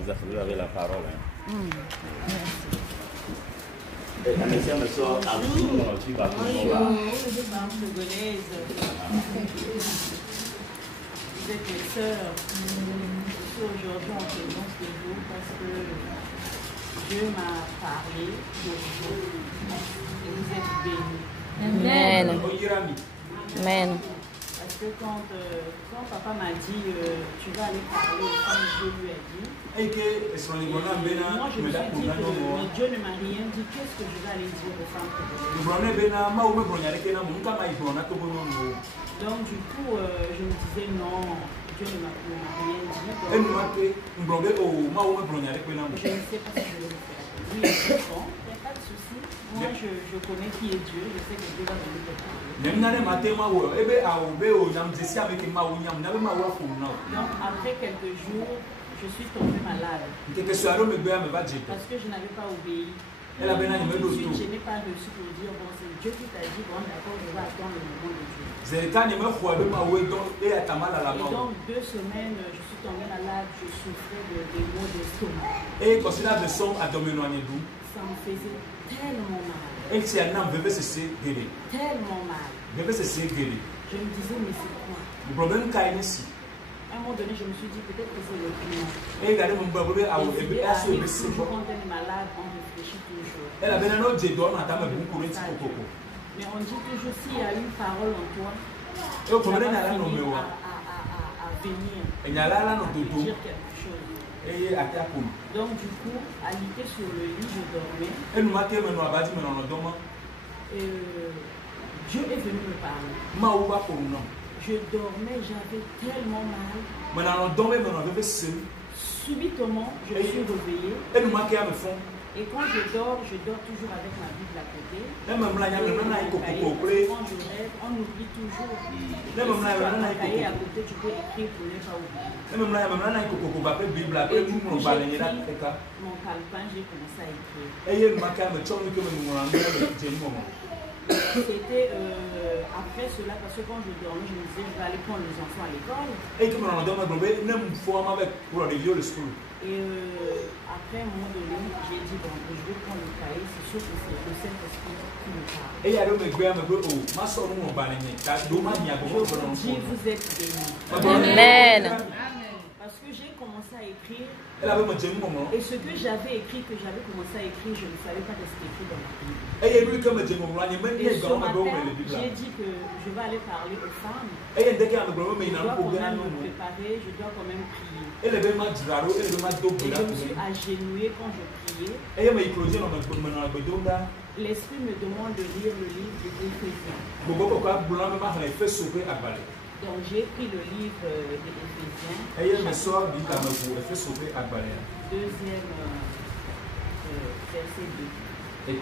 Vous avez la parole. Hein. Bonjour, vous êtes mes sœurs. Je suis aujourd'hui en présence de vous parce que Dieu m'a parlé de vous et vous êtes bénis. Amen. Amen. Parce que quand papa m'a dit tu vas aller parler aux femmes, je lui ai dit. Moi je me suis dit que mais Dieu ne m'a rien dit. Qu'est-ce que je vais aller dire aux femmes? Donc du coup je me disais non, Dieu ne m'a rien dit. Je ne sais pas si je vais le faire. Oui, bon, il n'y a pas de souci. Moi je connais qui est Dieu, je sais que Dieu va venir te parler. Donc après quelques jours, je suis tombée malade. Parce que je n'avais pas obéi. Je n'ai pas reçu pour dire bon c'est Dieu qui t'a dit bon d'accord je vais attendre le moment de Dieu. Et donc 2 semaines je suis tombée malade, je souffrais des maux d'estomac. Ça me faisait tellement mal. Tellement mal. Je me disais mais c'est quoi? À un moment donné, je me suis dit peut-être que c'est le climat. Et toujours quand on est malade, on réfléchit toujours. Mais on dit toujours s'il y a une parole en toi, ça va finir à venir, à dire quelque chose. Donc du coup, alité sur le lit, je dormais. Dieu est venu me parler. Je dormais, j'avais tellement mal. Subitement, je me suis réveillée. Et quand je dors toujours avec ma Bible à côté. Quand je rêve, on oublie toujours. Si tu as un cahier à côté, tu peux écrire pour ne pas oublier. Et du coup, j'ai pris mon calepin, j'ai commencé à écrire. C'était après cela, parce que quand je dormais, je me disais, je vais aller prendre les enfants à l'école. Et après, un moment donné, j'ai dit, bon, je vais prendre le cahier, c'est sûr que c'est le Saint-Esprit qui me parle. Je vous dis, vous êtes bénis. Amen. Parce que j'ai commencé à écrire. Et ce que j'avais écrit, que j'avais commencé à écrire, je ne savais pas ce qui est écrit dans la Bible. Et ce matin, j'ai dit que je vais aller parler aux femmes. Je dois quand même me préparer, je dois quand même prier. Et je me suis agenouillée quand je priais. L'Esprit me demande de lire le livre de l'Éphésiens. Donc j'ai pris le livre de l'Éphésiens. Deuxième verset 2.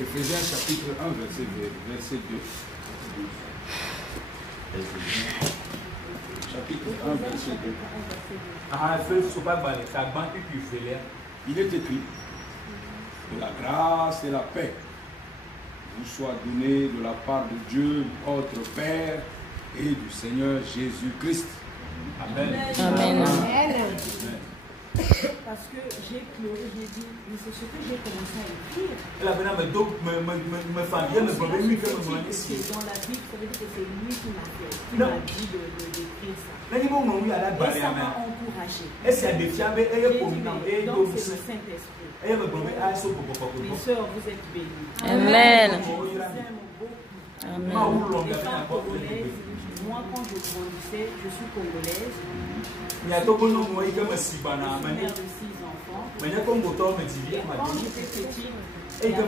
Éphésiens chapitre 1, verset 2. Chapitre 1, verset 2. Il est écrit que la grâce et la paix vous soient données de la part de Dieu, notre Père, et du Seigneur Jésus-Christ. Amen. Amen. Amen. Parce que j'ai pleuré, j'ai dit, mais c'est ce que j'ai commencé à écrire. C'est dans la Bible, ça veut dire que c'est lui qui m'a dit d'écrire ça. Et ça m'a encouragé. J'ai dit, donc c'est le Saint-Esprit. Mes soeurs, vous êtes bénis. Amen. Je vous aime beaucoup. Amen. Les femmes congolaises, moi quand je grandissais, je suis congolaise. Mère de 6 enfants. Et quand j'étais petite, il y avait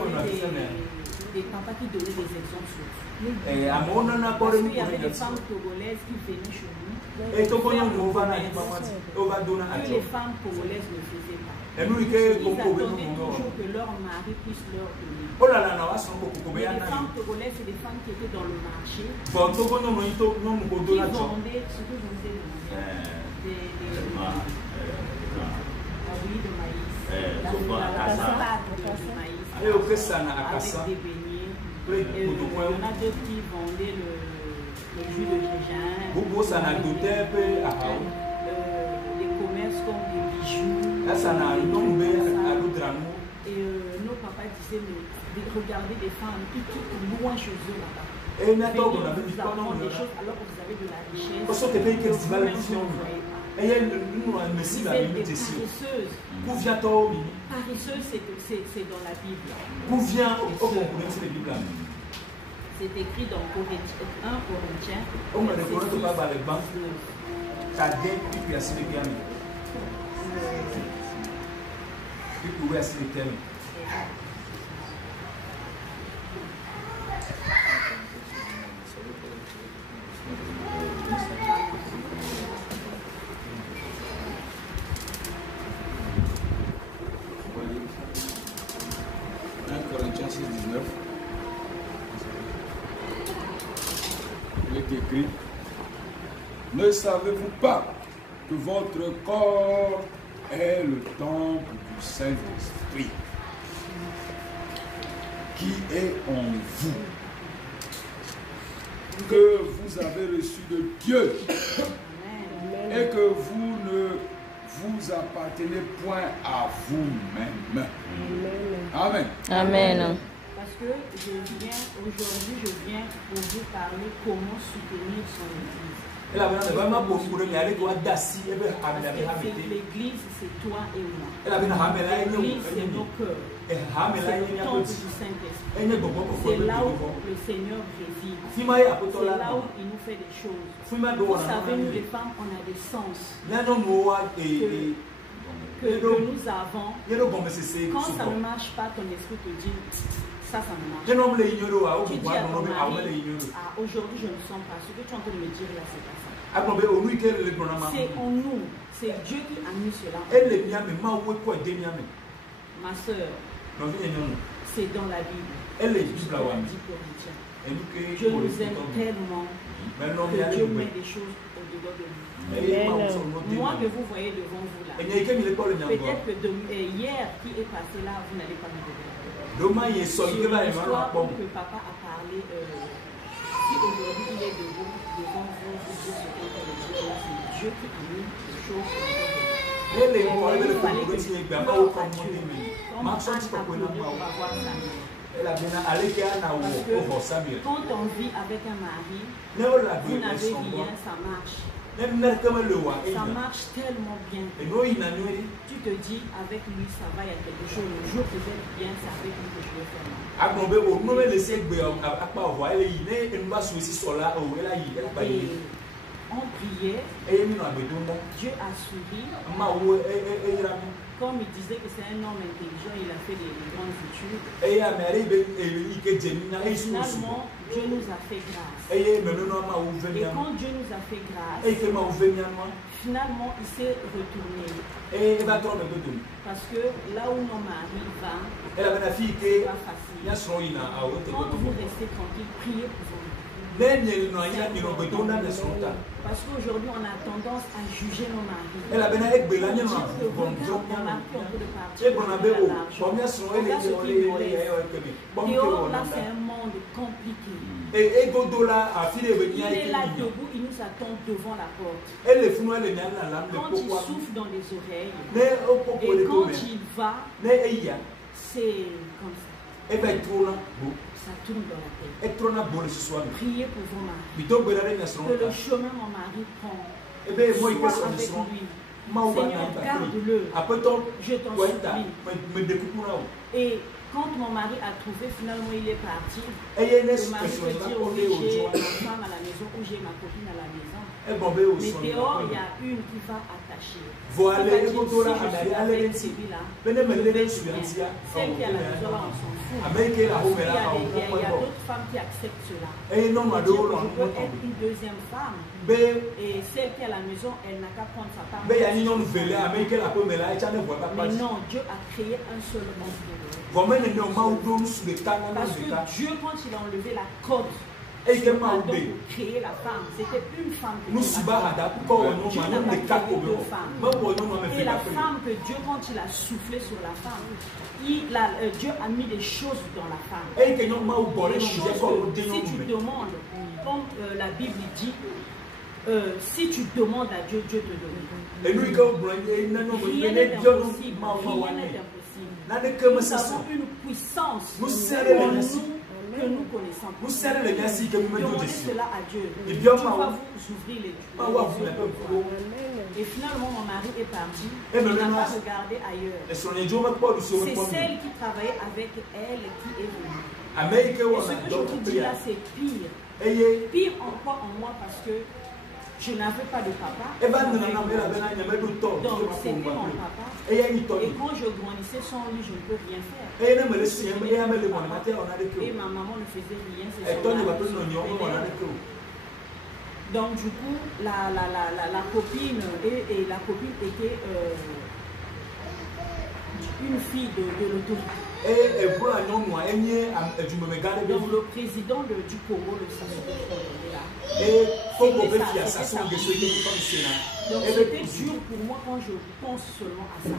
des papas qui donnaient des exemples sur nous. Parce qu'il y avait des femmes togolaises qui venaient chez nous. Et les femmes congolaises ne faisaient pas. Ils attendaient toujours que leur mari puisse leur donner. Mais les femmes togolaises, c'est des femmes qui étaient dans le marché, qui vendaient ce que je vous ai demandé, la bouillie de maïs, la salade de maïs, avec des beignets. Il y en a d'autres qui vendaient le jus de gingembre, des commerces comme des bijoux. Et nos papas disaient, regardez des femmes qui quittent loin chez eux là-bas. Venez vous apprendre des choses alors que vous avez de la richesse. Vous êtes des paresseuses. Paresseuse, c'est dans la Bible. C'est écrit dans 1 Corinthiens. Corinthiens 6, 19. Il est écrit: ne savez-vous pas que votre corps est le temple du Saint-Esprit qui est en vous, que vous avez reçu de Dieu et que vous ne vous appartenez point à vous-même. Amen. Amen. Parce que aujourd'hui, je viens pour vous parler comment soutenir son église. L'église, c'est toi et moi. L'église, c'est nos cœurs. C'est le temple du Saint-Esprit. C'est là où le Seigneur réside. C'est là où il nous fait des choses. Vous savez, nous les femmes, on a des sens que nous avons. Quand ça ne marche pas, ton esprit te dit, ça ne marche pas. Tu dis à ton mari, aujourd'hui je ne sens pas. Ce que tu es en train de me dire là, c'est pas ça. C'est en nous. C'est Dieu qui a mis cela. Ma soeur, c'est dans la Bible. Dieu nous aime tellement que Dieu met des choses au-dedans de nous. Moi que vous voyez devant vous là, peut-être que hier qui est passé là, vous n'allez pas me regarder. Sur l'histoire que papa a parlé, si aujourd'hui il est devant vous, vous dites ce qu'on peut dire, c'est Dieu qui a mis les choses au-dedans de vous. Il fallait que Dieu quand on vit avec un mari, vous n'avez rien, ça marche. Ça marche tellement bien. Tu te dis, avec lui, ça va, il y a quelque chose. Le jour que j'aime bien, c'est avec lui que je vais faire mal. Et on priait, Dieu a souri. Comme il disait que c'est un homme intelligent, il a fait des grandes études. Et finalement, Dieu nous a fait grâce. Et quand Dieu nous a fait grâce, finalement, il s'est retourné. Parce que là où nos maris vont, c'est pas facile. Quand vous restez tranquille, priez pour vous. Parce qu'aujourd'hui, on a tendance à juger nos maris. On dit que mon mari est en train de partir. Dehors, là, c'est un monde compliqué. Il est là debout, il nous attend devant la porte. Quand il souffle dans les oreilles, et quand il va, c'est comme ça. Ça tourne dans la tête. Priez pour vos maris. Que le chemin mon mari prend soit avec lui. Seigneur, garde-le. Je t'en supplie. Et Quand mon mari a trouvé, finalement il est parti. Le mari peut dire oui, j'ai ma femme à la maison ou j'ai ma copine à la maison. Mais dehors, il y a une qui va attacher. Celle qui a la maison là, on s'en fout. Il y a d'autres femmes qui acceptent cela. Je peux être une deuxième femme. Et celle qui est à la maison, elle n'a qu'à prendre sa part. Mais non, Dieu a créé un seul monde. Parce que Dieu, quand il a enlevé la corde, pour créer la femme, c'était une femme que Dieu n'a pas créé deux femmes. Et la femme que Dieu, quand il a soufflé sur la femme, Dieu a mis des choses dans la femme. Des choses que, si tu demandes, comme la Bible dit, si tu demandes à Dieu, Dieu te donne. Rien n'est impossible. Nous avons une puissance en nous que nous connaissons. Demandez cela à Dieu. Dieu va vous ouvrir les yeux. Et finalement, mon mari est parti. Il n'a pas regardé ailleurs. C'est celle qui travaillait avec elle qui est venue. Et ce que je vous dis là, c'est pire. Pire encore en moi parce que je n'avais pas de papa. Donc c'était mon papa. Et quand je grandissais sans lui, je ne peux rien faire. Et ma maman ne faisait rien. Donc du coup, la copine et la copine était une fille de l'autorité. Donc le président du Congo, le Sassou donc c'était dur pour moi quand je pense seulement à ça.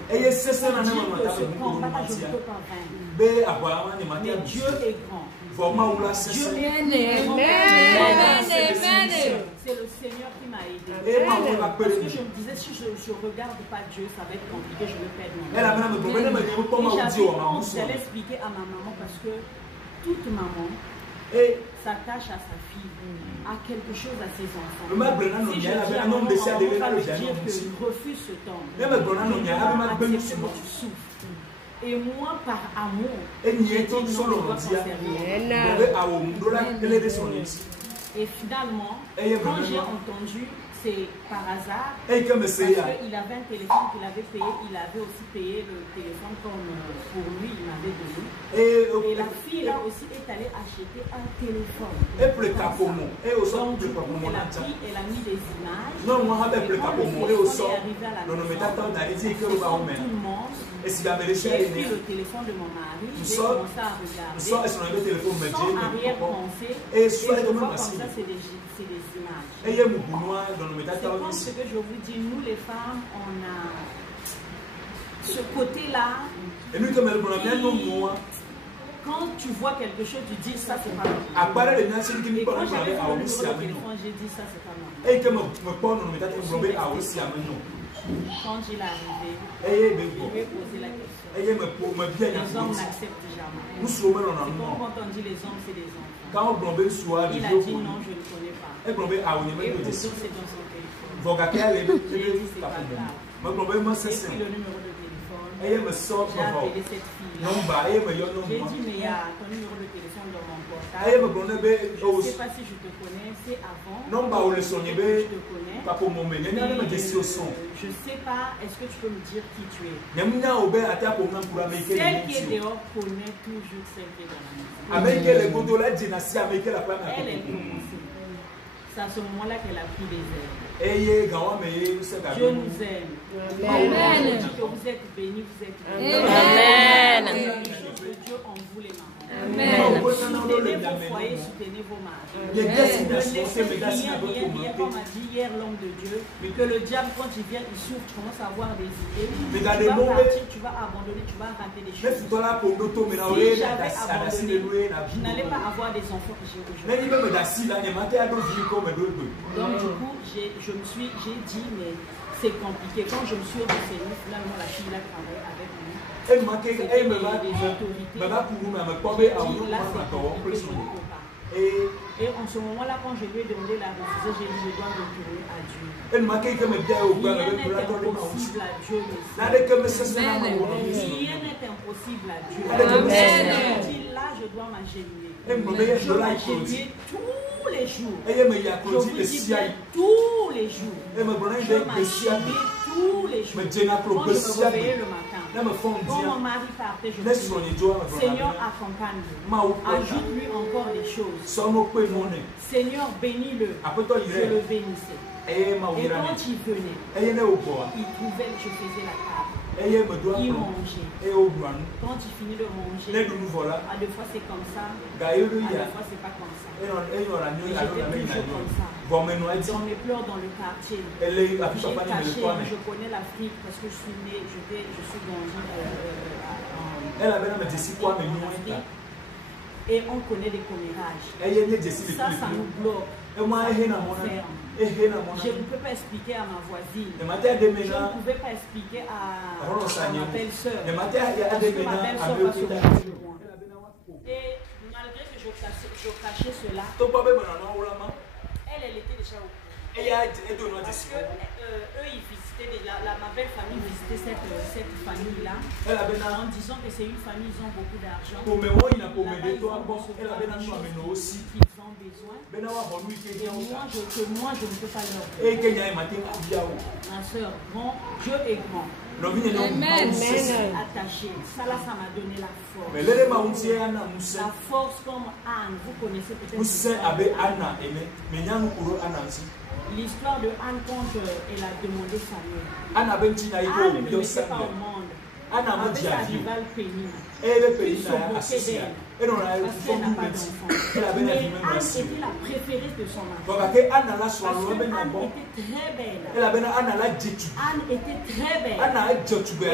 Ce combat, je ne peux pas vaincre. Mais Dieu est grand. Dieu est c'est le Seigneur qui m'a aidé. Parce que je me disais, si je ne regarde pas Dieu, ça va être compliqué, je vais perdre mon mari. Et j'allais expliquer à ma maman parce que toute maman s'attache à sa fille, à quelque chose à ses enfants. Si je dis à maman, on va lui dire que refuse ce temps. Accepte que tu souffres. Et moi, par amour, j'ai dit non, je dois conserver. Et finalement, quand j'ai entendu, c'est par hasard, parce qu'il avait un téléphone qu'il avait payé, il avait aussi payé le téléphone comme pour lui, il m'avait donné. Et la fille là aussi est allée acheter un téléphone. Donc du coup, elle a pris, elle a mis des images. Et quand le téléphone est arrivé à la maison, tout le monde, j'ai pris le téléphone de mon mari, j'ai commencé à regarder, sans arrière-pensée, et je vois comme ça, c'est des images. C'est comme ce que je vous dis, nous les femmes, on a ce côté-là. Quand tu vois quelque chose, tu dis ça c'est pas normal. Et quand j'avais vu le numéro de téléphone, j'ai dit ça c'est pas normal. Quand il est arrivé, il lui a posé la question. Les hommes n'acceptent jamais. C'est comme quand on dit les hommes, c'est des enfants. Il a dit non, je ne connais pas. Et pour c'est dans son téléphone. J'ai dit c'est pas grave. J'ai pris le numéro de téléphone. J'ai appelé cette fille-là. J'ai dit mais il y a ton numéro de téléphone dans mon portable. Je ne sais pas si je te connais, c'est avant. Je te connais. Je ne sais pas, est-ce que tu peux me dire qui tu es? Celle qui est dehors connaît toujours celle qui est dans la maison. Elle est commencée. C'est à ce moment-là qu'elle a pris des ailes. Dieu nous aime. Amen. Que vous êtes bénis, vous êtes bénis. Amen. Dieu en vous les mamans. Amen. Soutenez vos foyers, soutenez vos maris. Ne laissez rien, comme a dit hier l'homme de Dieu, que le diable, quand il vient, il souffre, tu commences à avoir des idées. Tu vas partir, tu vas abandonner, tu vas rater des choses. Si j'avais abandonné, je n'allais pas avoir des enfants que j'ai aujourd'hui. Donc du coup, j'ai dit, mais c'est compliqué. Quand je me suis renseignée, finalement, la fille là travaille avec moi. C'était des autorités. J'ai dit, là, c'est compliqué, je ne peux pas. Et on ce moment-là, quand je lui ai demandé la refusée, j'ai dit je dois retourner à Dieu. Rien n'est impossible à Dieu. Rien n'est impossible à Dieu. Amen. Je dis là, je dois m'agenouiller. Je m'agenouille tous les jours. Je vous dis bien tous les jours. Je m'agenouille tous les jours. Quand je me réveillais le matin, quand mon mari partait, je me disais, Seigneur, accompagne-le. Ajoute-lui encore des choses. Seigneur, bénis-le. Je le bénissais. Et quand il venait, il trouvait que je faisais la table. Il mangeait. Quand il finit de manger, à deux fois c'est comme ça, à deux fois c'est pas comme ça. Et j'étais toujours comme ça. Dans mes pleurs dans le quartier, j'ai caché, je connais l'Afrique parce que je suis né, je suis dans une... Et on connaît des commérages. Ça nous bloque. Je ne peux pas expliquer à ma voisine. Je ne pouvais pas expliquer à ma belle-sœur. Parce que ma belle-sœur va se mettre de moi. Et malgré que je cachais cela, elle était déjà au courant. Parce que eux, ils visitaient déjà, ma belle famille visitait cette famille-là en disant que c'est une famille, ils ont beaucoup d'argent. Là-bas, ils ont besoin. Et moi, je ne peux pas leur dire. Ma soeur, Dieu est grand. Amen. Attaché. Ça là, ça m'a donné la force. La force comme Anne. Vous connaissez peut-être l'histoire de Anne quand elle a demandé Samuel. Anne ne mettait pas au monde. Avec sa rivale Pénina. Ils se moquaient d'elle. Parce qu'elle n'a pas d'enfant. Mais Anne était la préférée de son mari. Parce que Anne était très belle. Anne était très belle.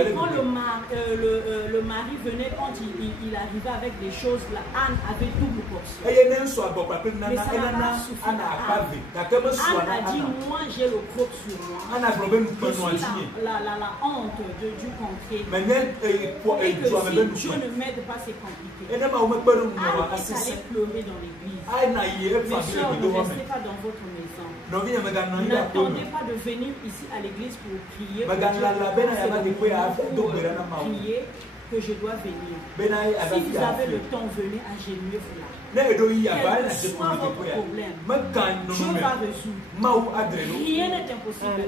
Et quand le mari venait, quand il arrivait avec des choses, là, Anne avait double portion. Mais ça n'a pas suffi à Anne. Anne a dit, moi j'ai le croc sur moi. Je suis la honte du contrée. Et que si Dieu ne m'aide pas, c'est compliqué. Anne est allée pleurer dans l'église. Mes soeurs, ne restez pas dans votre maison. N'attendez pas de venir ici à l'église pour prier. Prier que je dois venir. Si vous avez le temps, venez agenouiller-vous là. Quel que soit votre problème, Dieu va résoudre. Rien n'est impossible.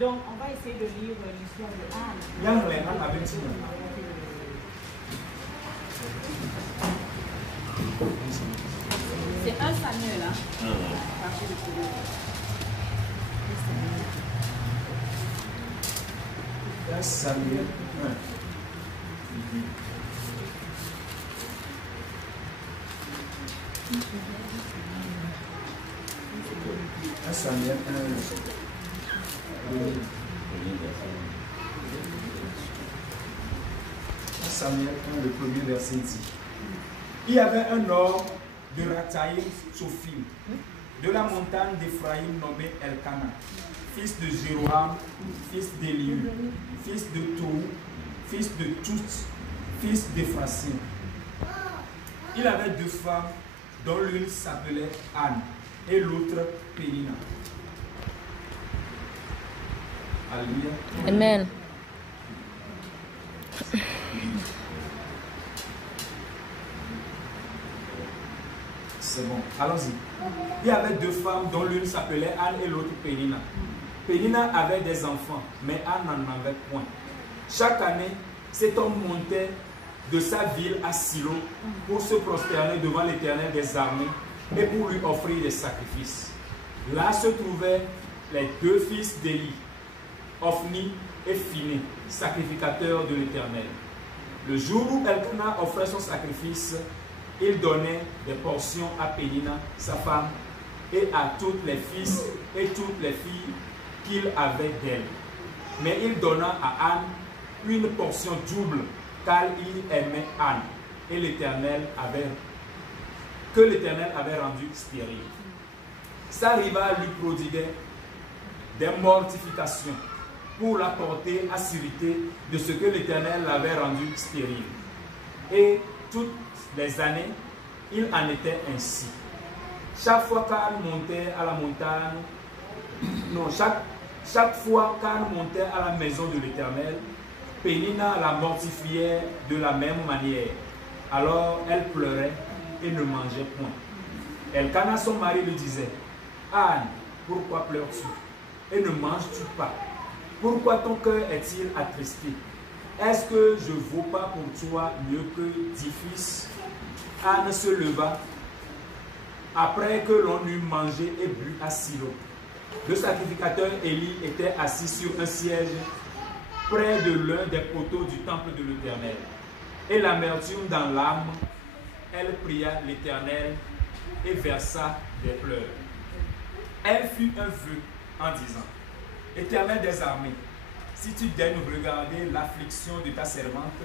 Donc, on va essayer de lire l'histoire de Anne. C'est 1 Samuel, hein? Samuel 1. Samuel 1. Samuel 1, le premier verset dit: il y avait un homme de Rathaïm Tsophim, de la montagne d'Éphraïm, nommé Elkana, fils de Jéroham, fils d'Éliu, fils de Tohu, fils de Tous, fils d'Éphrasim. Il avait 2 femmes, dont l'une s'appelait Anne et l'autre Pénina. Alléluia. Amen. C'est bon, allons-y. Il y avait 2 femmes, dont l'une s'appelait Anne et l'autre Pénina. Pénina avait des enfants, mais Anne n'en avait point. Chaque année, cet homme montait de sa ville à Silo pour se prosterner devant l'Éternel des armées et pour lui offrir des sacrifices. Là se trouvaient les 2 fils d'Élie, Ophni et Phiné, sacrificateurs de l'Éternel. Le jour où Elkana offrait son sacrifice, il donnait des portions à Pénina, sa femme, et à toutes les fils et toutes les filles qu'il avait d'elle. Mais il donna à Anne une portion double, car il aimait Anne, et l'Éternel avait rendu stérile. Sa rivale lui prodiguait des mortifications pour la porter à s'irriter de ce que l'Éternel l'avait rendu stérile. Et toutes les années, il en était ainsi. Chaque fois qu'Anne montait à la montagne, non, chaque fois qu'Anne montait à la maison de l'Éternel, Pénina la mortifiait de la même manière. Alors elle pleurait et ne mangeait point. Elkana, son mari, lui disait, Anne, pourquoi pleures-tu et ne manges-tu pas? Pourquoi ton cœur est-il attristé? Est-ce que je ne vaux pas pour toi mieux que 10 fils? Anne se leva après que l'on eut mangé et bu à Silo. Le sacrificateur Élie était assis sur un siège près de l'un des poteaux du temple de l'Éternel. Et l'amertume dans l'âme, elle pria l'Éternel et versa des pleurs. Elle fit un vœu en disant, Éternel des armées, si tu daignes regarder l'affliction de ta servante,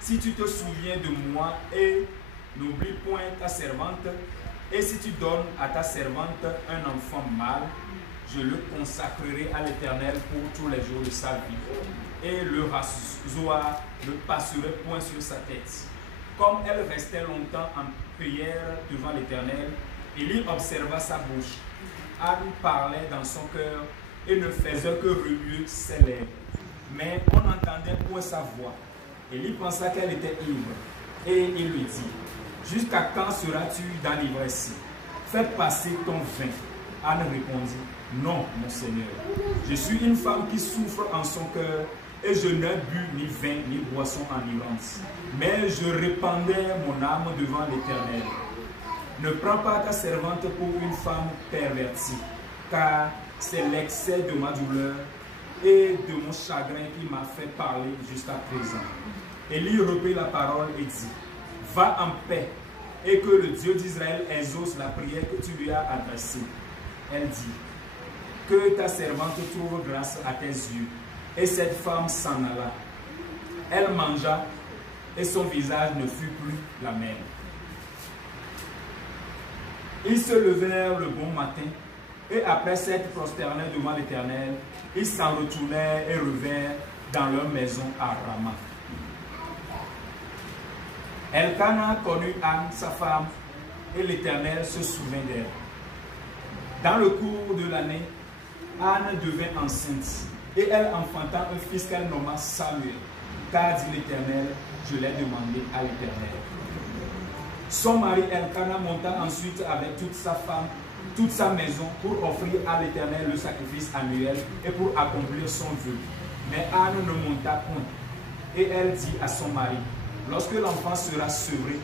si tu te souviens de moi et n'oublie point ta servante, et si tu donnes à ta servante un enfant mâle, je le consacrerai à l'Éternel pour tous les jours de sa vie, et le rasoir ne passerait point sur sa tête. Comme elle restait longtemps en prière devant l'Éternel, Élie observa sa bouche. Anne parlait dans son cœur et ne faisait que remuer ses lèvres. Mais on n'entendait point sa voix. Élie pensa qu'elle était ivre. Et il lui dit, jusqu'à quand seras-tu dans l'ivresse? Fais passer ton vin. Anne répondit, non, mon Seigneur. Je suis une femme qui souffre en son cœur et je n'ai bu ni vin ni boisson enivrante. Mais je répandais mon âme devant l'Éternel. Ne prends pas ta servante pour une femme pervertie, car c'est l'excès de ma douleur et de mon chagrin qui m'a fait parler jusqu'à présent. Élie reprit la parole et dit, va en paix et que le Dieu d'Israël exauce la prière que tu lui as adressée. Elle dit, que ta servante trouve grâce à tes yeux. Et cette femme s'en alla. Elle mangea et son visage ne fut plus la même. Ils se levèrent le bon matin et après s'être prosternés devant l'Éternel, ils s'en retournèrent et revinrent dans leur maison à Rama. Elkana connut Anne, sa femme, et l'Éternel se souvint d'elle. Dans le cours de l'année, Anne devint enceinte et elle enfanta un fils qu'elle nomma Samuel, car dit l'Éternel, je l'ai demandé à l'Éternel. Son mari Elkana monta ensuite avec toute sa femme, toute sa maison pour offrir à l'Éternel le sacrifice annuel et pour accomplir son vœu. Mais Anne ne monta point. Et elle dit à son mari, lorsque l'enfant sera sevré,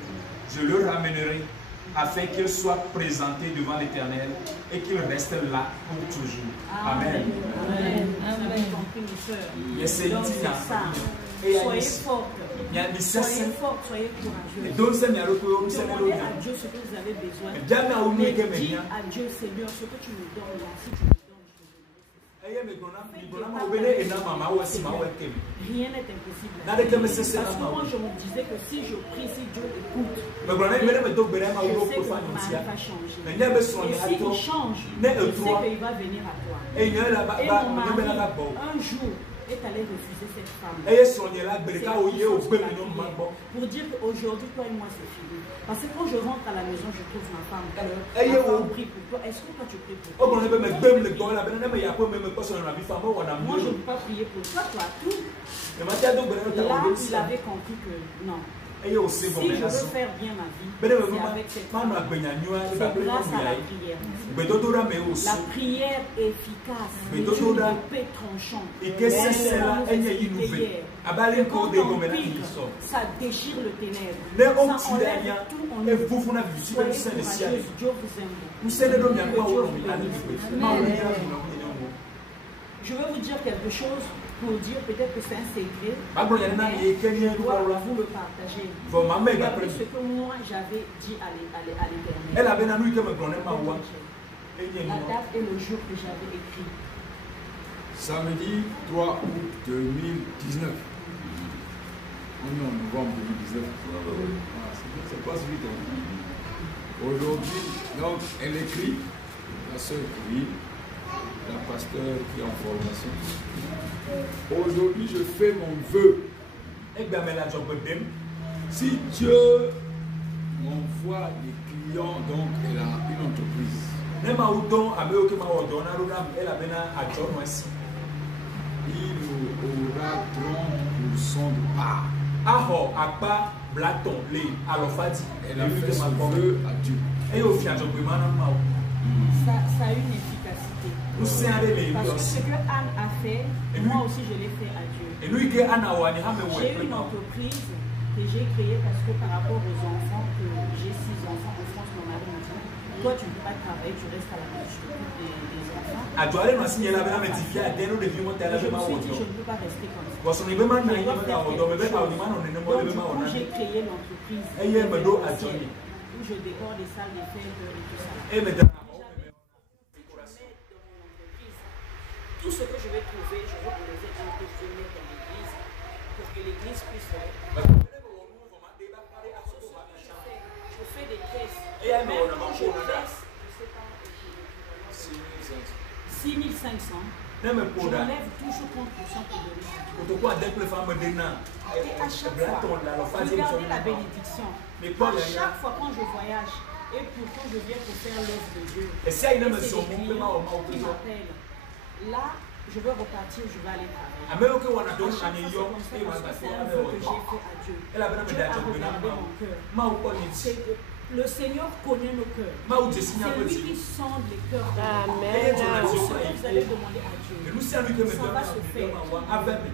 je le ramènerai afin qu'il soit présenté devant l'Éternel et qu'il reste là pour toujours. Amen. Amen. Amen. Soyez fortes. Soyez fortes, soyez courageux. Demandez à Dieu ce que vous avez besoin. Mais dis à Dieu, Seigneur, ce que tu me donnes là, si tu me donnes, rien n'est impossible. Parce que moi je me disais que si je prie, si Dieu écoute, je sais que mon mari va changer. Et s'il change, je sais qu'il va venir à toi. Et mon mari, un jour, est allé refuser cette femme. Pour dire qu'aujourd'hui, toi et moi, c'est fini. Parce que quand je rentre à la maison, je trouve ma femme pleure. Ma femme prie pour toi. Est-ce que toi, tu pries pour toi? Moi, je ne peux pas prier pour toi, toi, tout. Là, il avait compris que non. Si je veux faire bien ma vie, c'est avec cette femme. C'est grâce à la prière. La prière efficace, le Dieu de paix tranchant. Ça déchire le ténèbre. Ça enlève tout en nous. Soyez courageux, Dieu vous aime. Je vais vous dire quelque chose. Pour dire peut-être que c'est un secret, mais je dois vous le partager. Regardez ce que moi j'avais dit à l'Éternel. La date et le jour que j'avais écrit. Samedi 3 août 2019. Non, novembre 2019. C'est pas si vite. Aujourd'hui, donc, elle écrit, la sœur écrit, la pasteur qui est en formation. Aujourd'hui, je fais mon vœu. Si Dieu on voit les clients, donc elle a une entreprise. Ils aura 30% de part. Elle a fait son vœu à Dieu. Ça a une efficacité. Parce que ce que Anne a fait, moi aussi je l'ai fait à Dieu. J'ai une entreprise que j'ai créée parce que par rapport aux enfants, que j'ai 6 enfants en France, mon mari m'a dit, toi tu ne peux pas travailler, tu restes à la maison, tu t'occupes des enfants. Je me suis dit, je ne peux pas rester comme ça. Donc j'ai créé l'entreprise où je décore des salles de fêtes et tout ça. Tout ce que je vais trouver, je vais enlever un peu de mettre dans l'église pour que l'église puisse faire. Je fais des tests. Même quand je teste, je ne sais pas, 6500. Je m'enlève toujours 30% pour donner. Et à chaque fois, regardez la bénédiction. À chaque fois quand je voyage, et pourtant je viens pour faire l'œuvre de Dieu, et c'est des clients qui m'appellent. Là, je veux repartir, je vais aller travailler. C'est un vœu que j'ai fait à Dieu. Dieu a regardé mon cœur. Le Seigneur connaît nos cœurs. C'est lui qui sonde les cœurs. Amen. Tout ce que vous allez demander à Dieu, ça va se faire.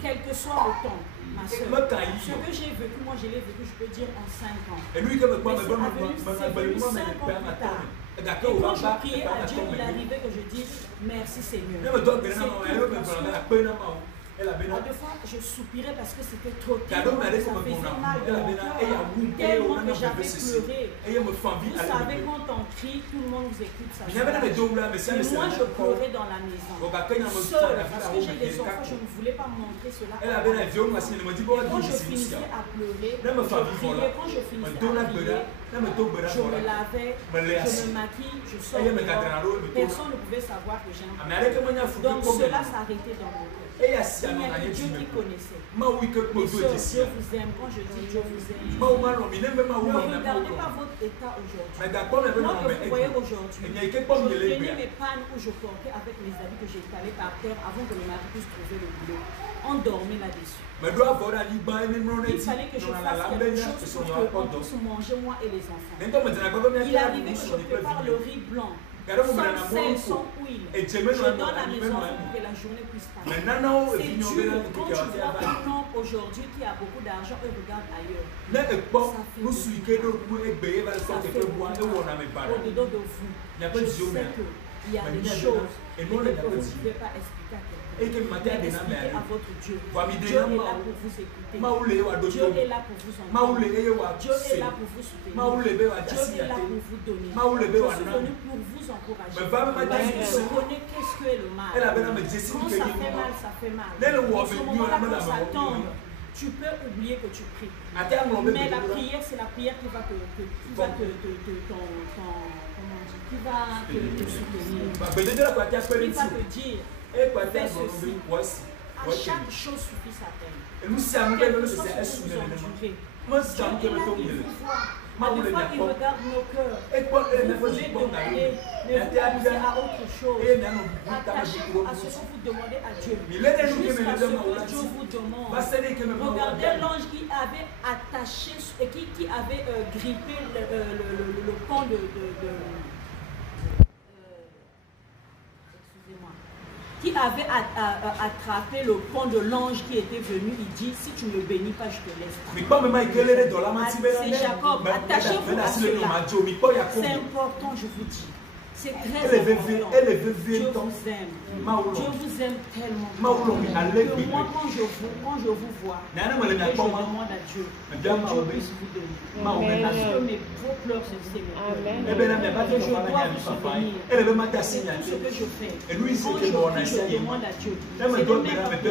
Quel que soit le temps, ma soeur. Ce que j'ai vécu, moi je l'ai vécu, je peux dire en 5 ans. Mais c'est venu 5 ans plus tard. Et quand je priais à Dieu, il arrivait que je dis merci Seigneur. À deux fois, je soupirais parce que c'était trop tellement, ça faisait mal dans mon cœur, tellement que j'avais pleuré. Vous savez, quand on crie, tout le monde vous écoute, ça se passe. Mais moi, je pleurais dans la maison, seule, parce que j'ai des enfants, je ne voulais pas montrer cela. Et quand je finissais à pleurer, je priais, quand je finissais à prier, je me lavais, je me maquille, je sors dehors. Personne ne pouvait savoir que j'ai un problème. Donc cela s'arrêtait dans mon cœur. Il n'y a que Dieu qui connaissait. Mes soeurs, Dieu vous aime. Quand je dis Dieu vous aime, ne regardez pas votre état aujourd'hui. Moi que vous voyez aujourd'hui, je tenais mes pannes où je portais avec mes habits que j'étalais par terre avant que le mari puisse trouver le boulot. On dormait là-dessus. Il fallait que je fasse quelque chose pour qu'on puisse manger moi et les enfants. Il arrivait que je prépare le riz blanc. Sans sel, sans huile. Je donne à mes enfants pour que la journée puisse passer. C'est dur quand tu vois un homme aujourd'hui qui a beaucoup d'argent et regarde ailleurs. Ça fait au-dedans de vous. Je sais qu'il y a des choses que vous ne pouvez pas expliquer à quelqu'un. Expliquez à votre Dieu. Dieu est là pour vous écouter. Dieu est là pour vous entendre. Dieu est là pour vous soutenir. Dieu est là pour vous donner. Je suis venu pour vous encourager. Parce que je connais qu'est-ce que est le mal. Quand ça fait mal, ça fait mal. En ce moment-là, quand ça tombe, tu peux oublier que tu pries. Mais la prière, c'est la prière qui va te soutenir. Il va te dire, fais ceci. À chaque chose suffit sa peine. Quelque chose que vous endurez. Dieu est là, il vous voit. À des fois, il regarde nos cœurs. Vous voulez demander, mais vous pensez à autre chose. Attachez-vous à ce que vous demandez à Dieu. Jusqu'à ce que Dieu vous demande. Regardez l'ange qui avait attaché et qui avait grippé le pont excusez-moi. Qui avait attrapé le pont de l'ange qui était venu, il dit, si tu ne me bénis pas, je te laisse. C'est Jacob, attachez-vous à cela. C'est important, je vous dis. C'est très important. Dieu vous aime. Dieu vous aime tellement. Que moi, quand je vous vois, et je demande à Dieu que Dieu puisse vous donner. Parce que vos pleurs, c'est mes pleurs. Que je dois vous soutenir. C'est tout ce que je fais. Quand je demande à Dieu, c'est même pour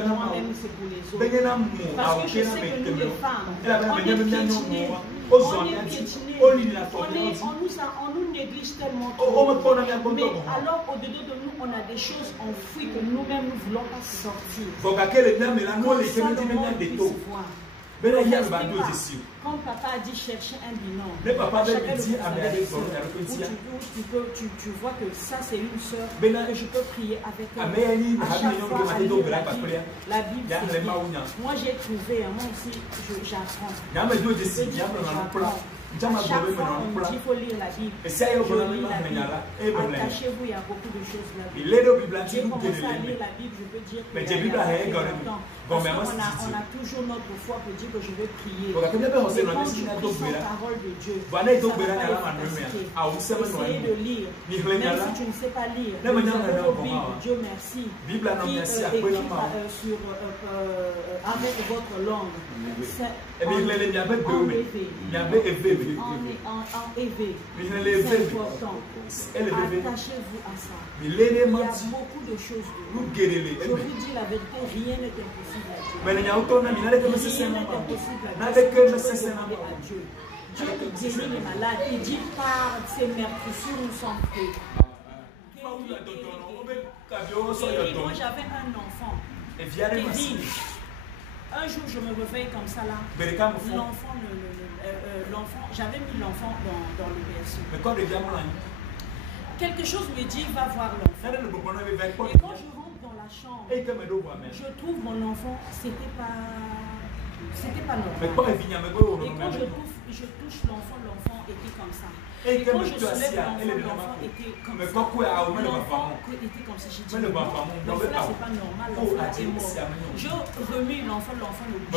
moi-même, c'est pour les autres. Parce que je sais que nous, les femmes, on est piétinées. On est piétinés, on nous néglige tellement trop. Mais alors au-dedans de nous, on a des choses enfouies que nous-mêmes nous ne voulons pas sortir. Comme ça, le monde puisse voir. Quand papa a dit chercher un binôme, tu vois que ça c'est une soeur que je peux prier avec elle. À chaque fois, la Bible, moi j'ai trouvé, moi aussi j'apprends. À chaque fois on me dit qu'il faut lire la Bible. Je lis la Bible. Attachez-vous, il y a beaucoup de choses là-dedans. J'ai commencé à lire la Bible, je peux dire que parce qu'on a toujours notre foi pour dire que je vais prier. Mais quand tu pries la parole de Dieu, ça va essayer de lire. Même si tu ne sais pas lire, nous avons nos Bibles, Dieu merci, qui écrit avec votre langue. En éveil. C'est important. Attachez-vous à ça. Il y a beaucoup de choses. Je vous dis la vérité, rien n'est impossible à Dieu. Rien n'est impossible à Dieu. Dieu guérit les malades. Il dit par ses meurtrissures nous sommes faits. Moi j'avais un enfant. Un jour, je me réveille comme ça là. J'avais mis l'enfant dans le berceau. Quelque chose me dit, va voir l'enfant. Et quand je rentre dans la chambre, je trouve mon enfant, c'était pas normal. Et quand je touche l'enfant, l'enfant était comme ça. Et quand je soulève l'enfant était comme ça. L'enfant était comme ça. J'ai dit, l'enfant là, c'est pas normal, l'enfant là est mort. Je remets l'enfant ne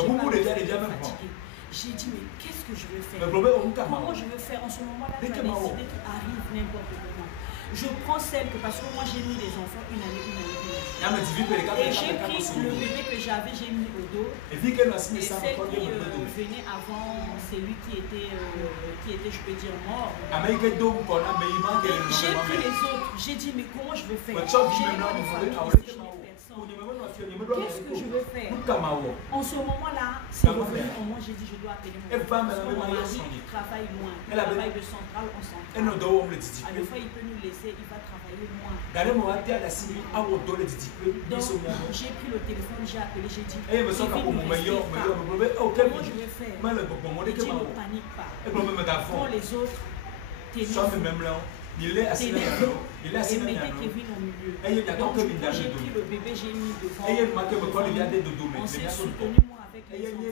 bougeait pas, fatigué. J'ai dit, mais qu'est-ce que je vais faire? Comment je vais faire? En ce moment-là, je vais décider qu'il arrive n'importe comment. Je prends celle que, parce que moi j'ai mis les enfants une année. Et j'ai pris le bébé que j'avais, j'ai mis au dos. Et celle qui venait avant, c'est lui qui était, je peux dire, mort. Et j'ai pris les autres. J'ai dit, mais comment je vais faire? J'ai mis une famille ici, qu'est-ce que je veux faire? En ce moment-là, c'est revenu en moi, j'ai dit je dois appeler mon mari. Mon mari travaille loin. Il travaille de centrale en centrale. À des fois, il peut nous laisser, il va travailler loin. Donc, j'ai pris le téléphone, j'ai appelé, j'ai dit comment je vais faire? Il dit ne panique pas. Quand les autres et mettez Kevin au milieu. Donc j'ai pris le bébé, j'ai mis devant. On s'est soutenu moi avec les enfants.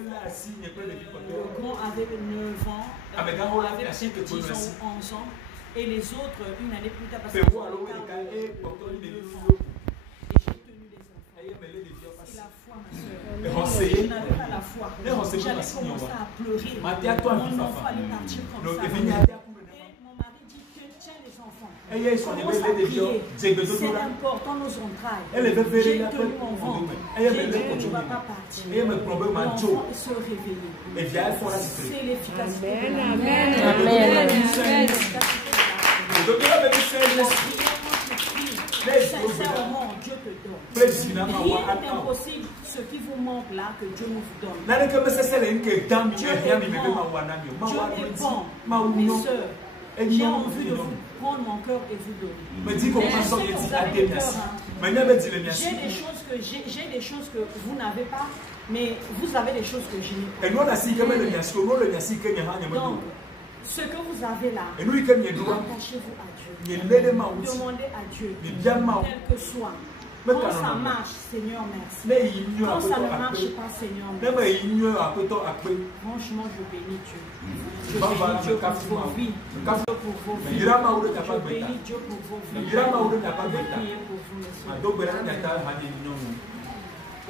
Le grand avait 9 ans, avait 10 ans, 11 ans. Et les autres, une année plus tard, parce que j'ai tenu les enfants. C'est la foi, ma soeur. Je n'avais pas la foi. J'allais commencer à pleurer. Mon enfant allait partir comme ça. C'est important nos entrailles. J'ai tenu mon ventre. J'ai dit que tu ne vas pas partir. L'enfant se réveiller. C'est l'efficacité de la Amen. Sincèrement, Dieu te donne. Rien n'est impossible. Ce qui vous manque là, que Dieu nous donne. Dieu est bon, mes soeurs. J'ai envie de vous prendre mon cœur et vous donner. J'ai des choses que vous n'avez pas, mais vous avez des choses que je n'ai pas. Donc, ce que vous avez là, attachez-vous à Dieu. Demandez à Dieu, quel que soit. Quand ça marche, Seigneur, merci. Quand ça ne marche pas, Seigneur, merci. Franchement, je bénis Dieu. Je bénis Dieu pour vos vies. Dieu pour vos vies. Je bénis Dieu pour vos vies. Je vais prier pour vous, messieurs.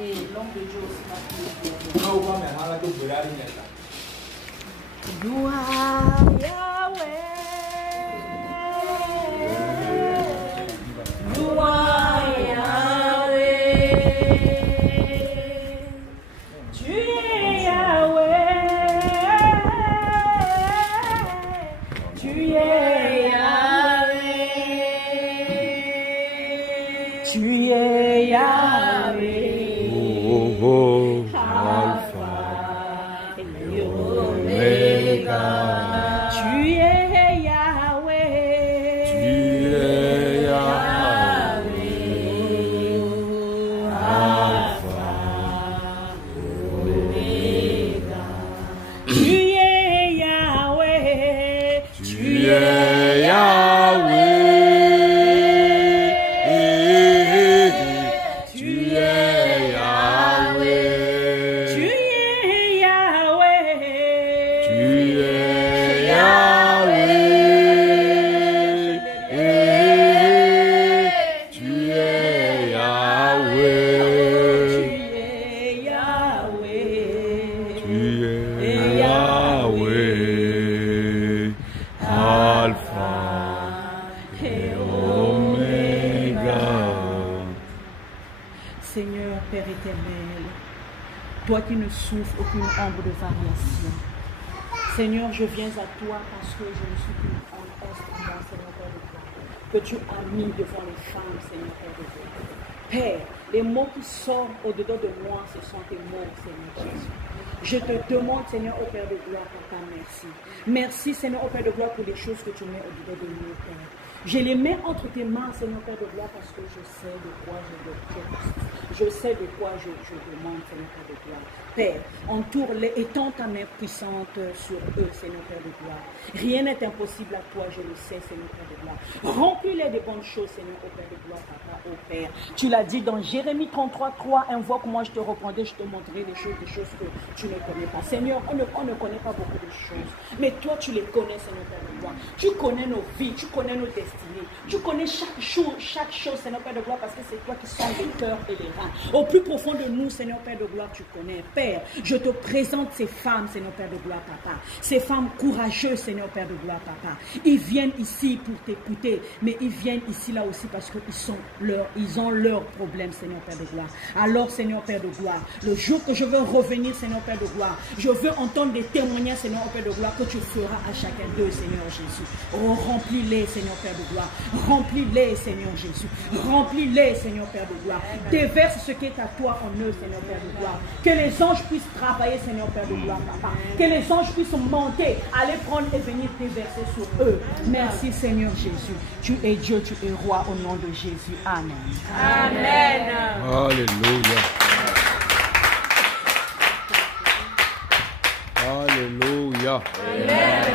Et l'homme de Dieu aussi va prier pour vous. Gloire Yahweh. Gloire éternel, toi qui ne souffres aucune ombre de variation. Seigneur, je viens à toi parce que je ne suis qu'une instrument, Seigneur Père de gloire, que tu as mis devant les femmes, Seigneur Père de gloire. Père, les mots qui sortent au-dedans de moi, ce sont tes mots, Seigneur Jésus. Je te demande, Seigneur, au Père de gloire, Papa, merci. Merci, Seigneur, au Père de gloire, pour les choses que tu mets au-dedans de nous, Père. Je les mets entre tes mains, Seigneur Père de gloire, parce que je sais de quoi je sais de quoi je demande, Seigneur Père de gloire. Père, entoure-les, étends ta main puissante sur eux, Seigneur Père de gloire. Rien n'est impossible à toi, je le sais, Seigneur Père de gloire. Remplis-les de bonnes choses, Seigneur, au Père de gloire, Papa, au Père. Tu l'as dit dans Jérémie 33:3, invoque-moi, je te reprendrai, je te montrerai des choses que tu ne connais pas. Seigneur, on ne connaît pas beaucoup de choses, mais toi, tu les connais, Seigneur Père de gloire. Tu connais nos vies, tu connais nos destinées. Tu connais chaque chose, Seigneur Père de gloire, parce que c'est toi qui sondes les cœurs et les reins. Au plus profond de nous, Seigneur Père de gloire, tu connais. Père, je te présente ces femmes, Seigneur Père de gloire, Papa. Ces femmes courageuses, Seigneur Père de gloire, Papa. Ils viennent ici pour t'écouter, mais ils viennent ici là aussi parce qu'ils ont leurs problèmes, Seigneur Père de gloire. Alors, Seigneur Père de gloire, le jour que je veux revenir, Seigneur Père de gloire, je veux entendre des témoignages, Seigneur Père de gloire, que tu feras à chacun d'eux, Seigneur Jésus. Oh, remplis-les, Seigneur Père de gloire. Remplis-les, Seigneur Jésus. Remplis-les, Seigneur Père de gloire. Déverse ce qui est à toi en eux, Seigneur Père de gloire. Que les anges puissent travailler, Seigneur Père de gloire, Papa. Que les anges puissent monter, aller prendre et venir déverser sur eux. Merci, Seigneur Jésus. Tu es Dieu, tu es roi au nom de Jésus. Amen. Amen. Alléluia. Alléluia. Amen.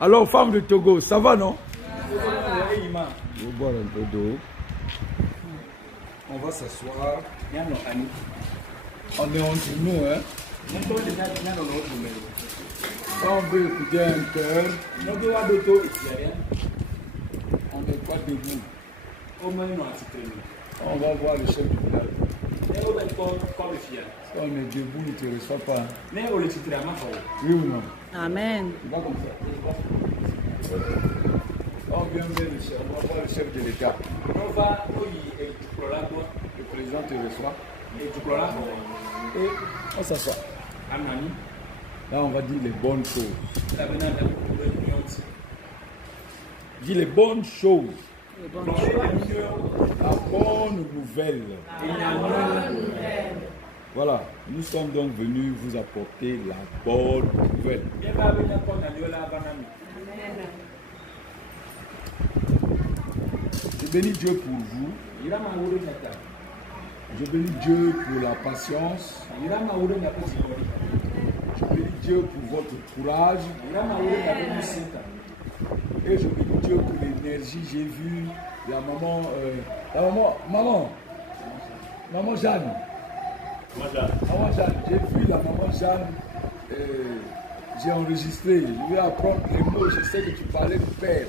Alors, femme de Togo, ça va, non? Je vais boire un peu d'eau. On va s'asseoir. On est entre nous, hein? On veut écouter un cœur. On n'est pas debout. On va voir le chef du village. Si on est debout, il ne te reçoit pas. Oui ou non? Amen. C'est pas comme ça. On vient vers le chef, on va voir le chef de l'État. Le président te reçoit. Et on s'assoit. Là, on va dire les bonnes choses. Dis les bonnes choses. La bonne nouvelle. Voilà, nous sommes donc venus vous apporter la bonne nouvelle. Je bénis Dieu pour vous. Je bénis Dieu pour la patience. Je bénis Dieu pour votre courage. Et je bénis Dieu pour l'énergie. J'ai vu la maman Jeanne. Maman Jeanne, j'ai vu la maman Jeanne. J'ai enregistré. Je vais apprendre les mots. Je sais que tu parlais du Père.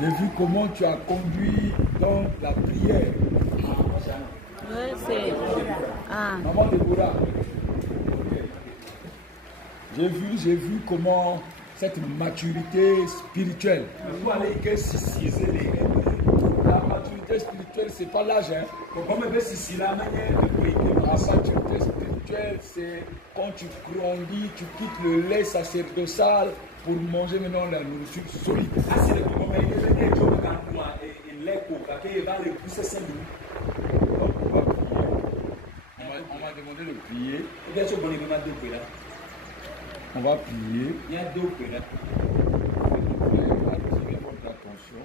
J'ai vu comment tu as conduit dans la prière. Oui, c'est... Ah. Maman Déborah. J'ai vu comment cette maturité spirituelle. La maturité spirituelle, c'est pas l'âge. Hein? La maturité spirituelle, c'est quand tu grandis, tu quittes le lait sacerdotal pour manger maintenant la nourriture solide. On m'a demandé de prier. On va prier. Attirez votre attention.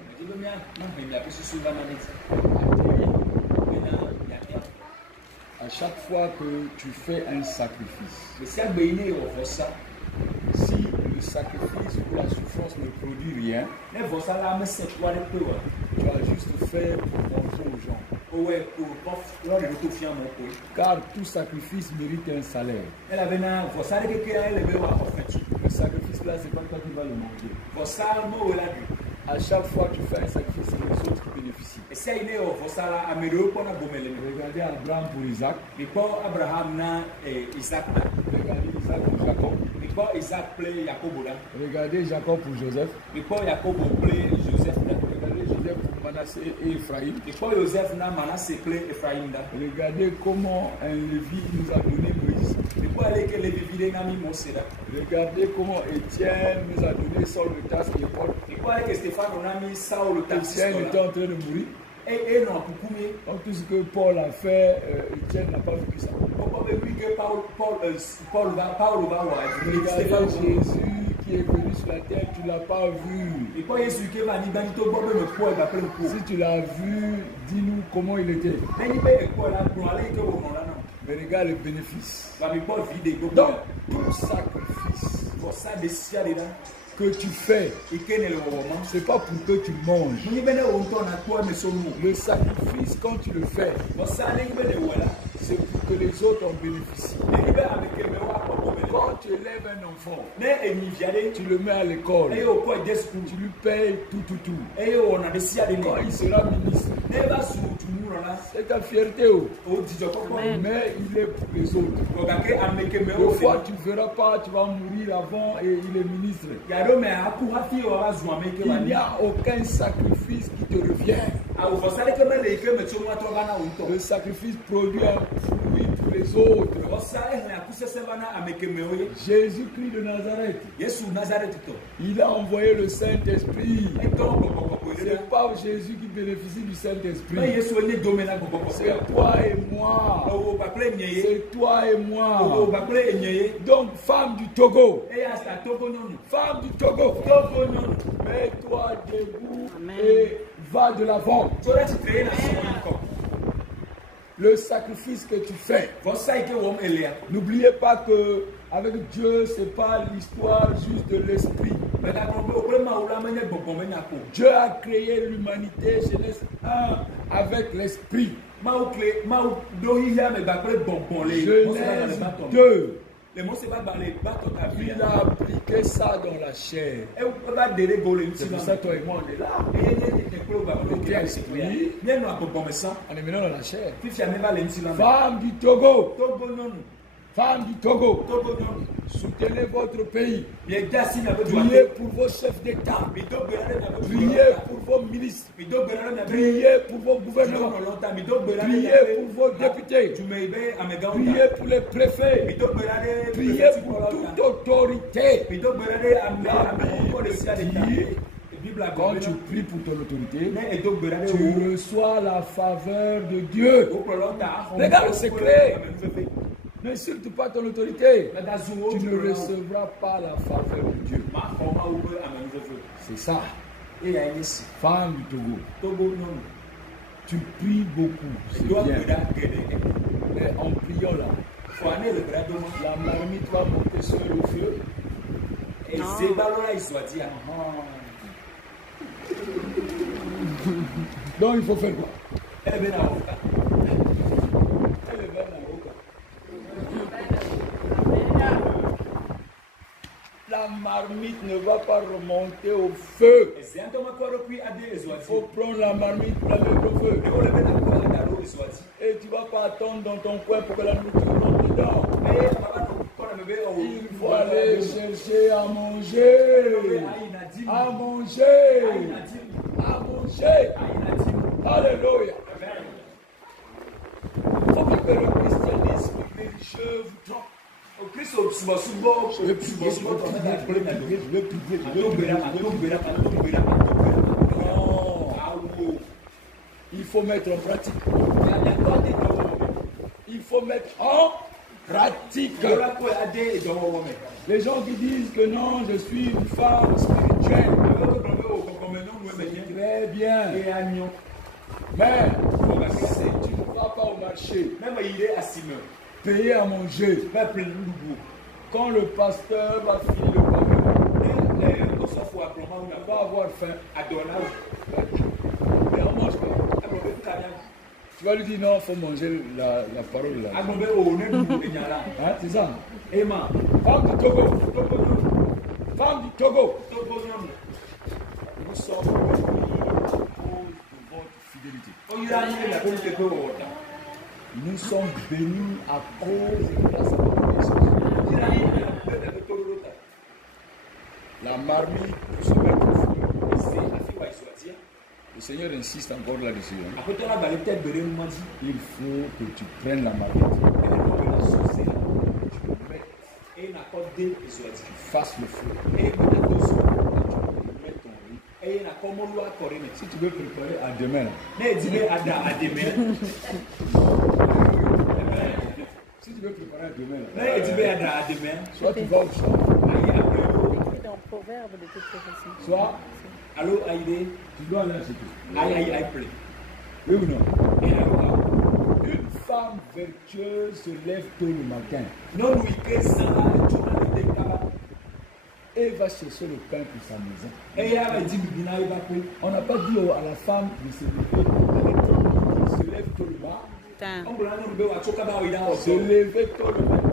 À chaque fois que tu fais un sacrifice, si le sacrifice ou la souffrance ne produit rien, tu vas juste faire pour montrer aux gens. Car tout sacrifice mérite un salaire. Le sacrifice là, c'est pas toi qui vas le manger. À chaque fois que tu fais un sacrifice, c'est les autres qui bénéficient. Regardez Abraham pour Isaac. Regardez Isaac pour Jacob. Regardez Jacob pour Joseph. Regardez Joseph pour Manassé et Ephraïm. Regardez comment un Lévi nous a donné Moïse. Regardez comment Étienne nous a donné Saul le Tarse et Paul. Étienne était en train de mourir. Donc tout ce que Paul a fait, Étienne n'a pas vu ça. Regardez Jésus qui est venu sur la terre, tu ne l'as pas vu. Si tu l'as vu, dis-nous comment il était. Mais regarde le bénéfice. Donc, tout sacrifice que tu fais, ce n'est pas pour que tu manges. Le sacrifice, quand tu le fais, c'est pour que les autres en bénéficient. Quand tu élèves un enfant, tu le mets à l'école, tu lui payes tout. Quand il sera ministre, c'est ta fierté. Mais il est pour les autres. Des fois, tu ne verras pas, tu vas mourir avant et il est ministre. Il n'y a aucun sacrifice qui te revient. Le sacrifice produit un fruit pour les autres. Jésus-Christ de Nazareth, il a envoyé le Saint-Esprit. Ce n'est pas Jésus qui bénéficie du Saint-Esprit. C'est toi et moi. C'est toi et moi. Donc, femme du Togo, femme du Togo, mets-toi debout et va de l'avant. Le sacrifice que tu fais, n'oubliez pas que avec Dieu, ce n'est pas l'histoire juste de l'esprit. Dieu a créé l'humanité, Genèse 1, avec l'esprit. Genèse 2. Il a appliqué ça dans la chair. C'est pour ça que toi et moi on est là. On était esprit, on est maintenant dans la chair. Femme du Togo, femmes du Togo, soutenez votre pays. Priez pour vos chefs d'État. Priez pour vos ministres. Priez pour vos gouverneurs. Priez pour vos députés. Priez pour les préfets. Priez pour toute autorité. Quand tu pries pour ton autorité, tu reçois la faveur de Dieu. Regarde le secret. N'insulte pas ton autorité. Tu ne recevras pas la faveur de Dieu. C'est ça. Femme du Togo, tu pries beaucoup. C'est bien. Mais en priant là, la marmite va monter sur le feu. Donc il faut faire quoi? La marmite ne va pas remonter au feu. Il faut prendre la marmite pour la mettre au feu. Et tu ne vas pas attendre dans ton coin pour que la nourriture rentre dedans. Il faut aller chercher à manger. À manger. À manger. Alléluia. Il ne faut pas que le christianisme religieux vous trompe. Il faut mettre en pratique. Il faut mettre en pratique. Les gens qui disent que non, je suis une femme spirituelle. Très bien. Mais si tu ne vas pas au marché, payer à manger, quand le pasteur va filer le papier, on va avoir faim. Mais on mange pas. Tu vas lui dire non, il faut manger la parole là. Hein, c'est ça. Femme du Togo. Femme du Togo. Nous sommes bénis à cause de votre fidélité. Nous sommes bénis à cause de grâce à votre Jésus. La marmite pour se mettre au feu. Le Seigneur insiste encore là-dessus. Hein. Il faut que tu prennes la mallette. Tu fasses le feu. Si tu veux préparer à demain. Si tu veux préparer à demain, soit tu vas au champ. Dans Proverbe de toute façon. Soit, allô, Aïdé, tu dois aller acheter. Aïe, plaît. Oui ou non? Une femme vertueuse se lève tôt le matin. Et va chercher le pain pour sa maison. On n'a pas dit à la femme de se lever. Se lève tôt le matin. Se lever tôt le matin.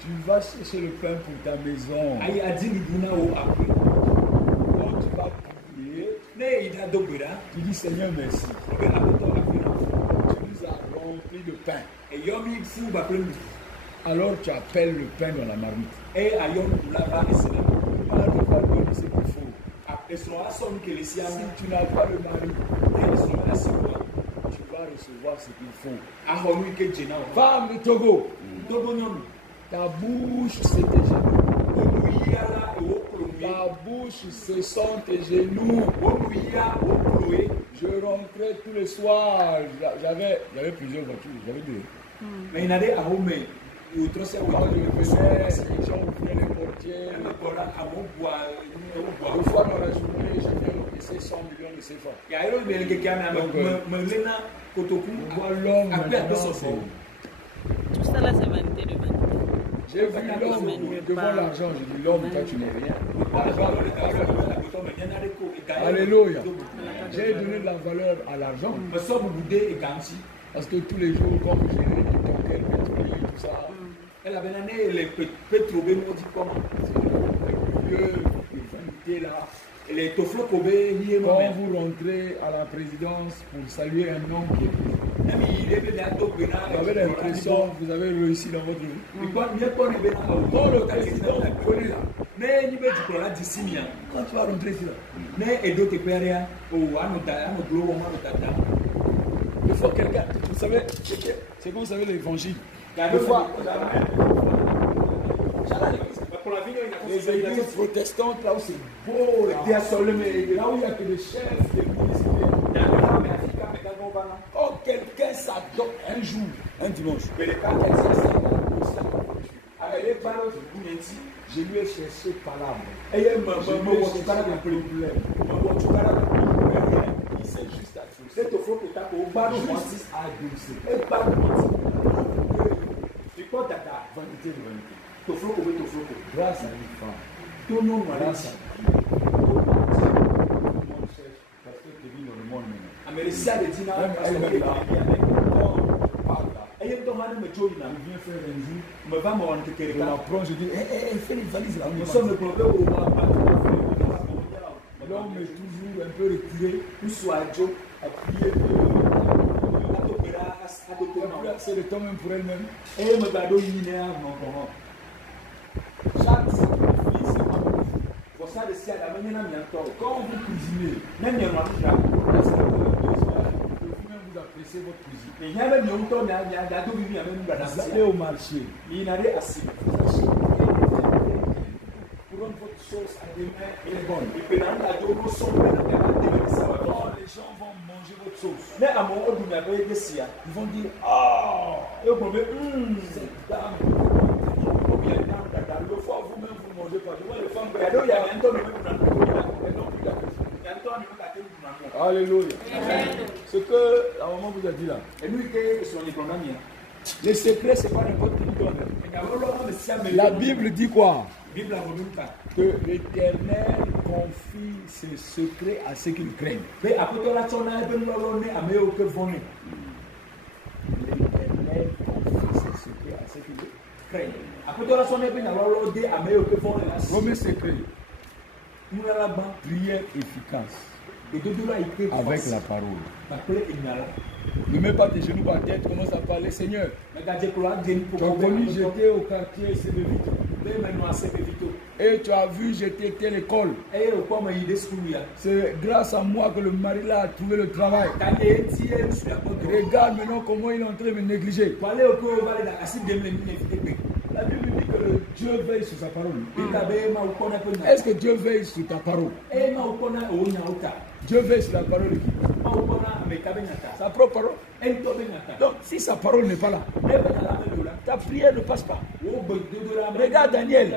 Tu vas chercher le pain pour ta maison. Quand tu vas prier, tu dis Seigneur merci. Tu nous as rempli de pain. Alors tu appelles le pain dans la marmite. Alors tu vas donner ce qu'il faut. Si tu n'as pas le mari, tu vas recevoir ce qu'il faut. Femme de Togo, ta bouche c'est tes genoux. Ta bouche ce sont tes genoux. Je rentrais tous les soirs. J'avais plusieurs voitures. J'avais deux. Mais il y en a des à Rome. Quand je faisais, j'ouvrais les portières. Une fois dans la journée, j'avais encaissé 100 millions de CFA. Tout ça là, c'est vanité de vanité. J'ai vu l'homme devant l'argent. J'ai dit l'homme, toi tu n'es rien. Alléluia. J'ai donné de la valeur à l'argent. Parce que tous les jours, comme je l'ai dit, dans quel pétrolier, tout ça. Elle avait l'année, les pétroliers, on dit comment? Le lieu de vanité là. Quand vous rentrez à la présidence pour saluer un homme qui est vous avez l'impression que vous avez réussi dans votre vie. Quand le président vous connaît là, quand tu vas rentrer ici là, il faut quelqu'un, vous savez, c'est comme vous savez l'évangile. Des fois, les églises protestantes, là où c'est beau, là où il n'y a que des chefs, des ministres. Oh, quelqu'un s'adopte un jour, un dimanche. Je lui ai cherché palabre. Je lui ai cherché problème. Il s'est juste adoucé. Juste adoucé. Vanité de vanité. Grâce à une femme. Grâce à Dieu. Parce que tu vis dans le monde maintenant. Il vient faire un jour. Je l'apprends, je dis, fais les valises là. L'homme est toujours un peu retiré. Appuyé. C'est le temps même pour elle-même. Chaque sacrifice, quand vous cuisinez, vous-même vous appréciez votre cuisine. Vous allez au marché. Pour rendre votre sauce à demain est bonne. Quand les gens vont manger votre sauce, ils vont dire, cette dame. Le fois vous-même vous ne mangez pas. Je vois les femmes. Alléluia. Ce que la maman vous a dit là. Les secrets, c'est pas n'importe qui donne. La Bible dit quoi? Que l'Éternel confie ses secrets à ceux qui le craignent. L'Éternel confie ses secrets à ceux qui le craignent. Premier secret. Prière efficace. Avec la parole. Ne mets pas tes genoux par terre, commence à parler. Seigneur, tu as connu, j'étais au quartier, c'est de vite. Et tu as vu, j'étais à l'école. C'est grâce à moi que le mari là a trouvé le travail. Regarde maintenant comment il est en train de me négliger. La Bible dit que Dieu veille sur sa parole. Est-ce que Dieu veille sur ta parole? Dieu veille sur la parole de qui? Sa propre parole. Donc si sa parole n'est pas là, ta prière ne passe pas. Regarde Daniel.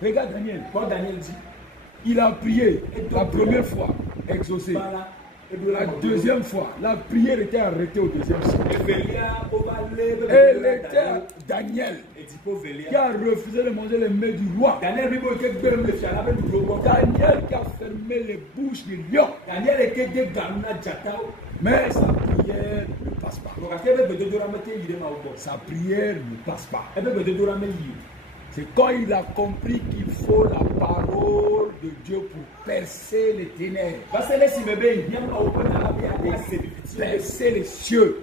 Regarde Daniel. Il a prié la première fois, exaucé. La deuxième fois, la prière était arrêtée au deuxième siècle. Et l'éternel Daniel, qui a refusé de manger les mets du roi. Daniel qui a fermé les bouches des lions. Mais sa prière ne passe pas. Sa prière ne passe pas. C'est quand il a compris qu'il faut la parole de Dieu pour percer les ténèbres. Percer les cieux.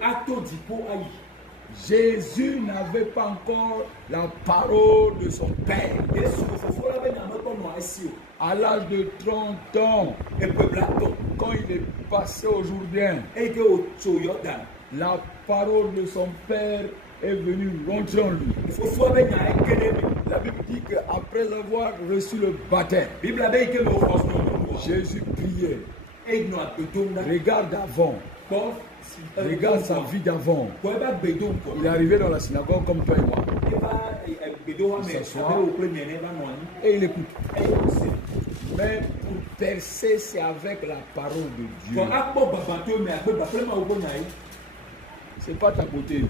Jésus n'avait pas encore la parole de son Père. À l'âge de 30 ans, quand il est passé au Jourdain, la parole de son Père est venue rentrer en lui. La Bible dit qu'après avoir reçu le baptême, Jésus priait. Regarde avant. Regarde sa vie d'avant. Il est arrivé dans la synagogue comme toi et moi. Il s'assoit et il écoute. Mais pour percer, c'est avec la parole de Dieu. C'est pas ta beauté.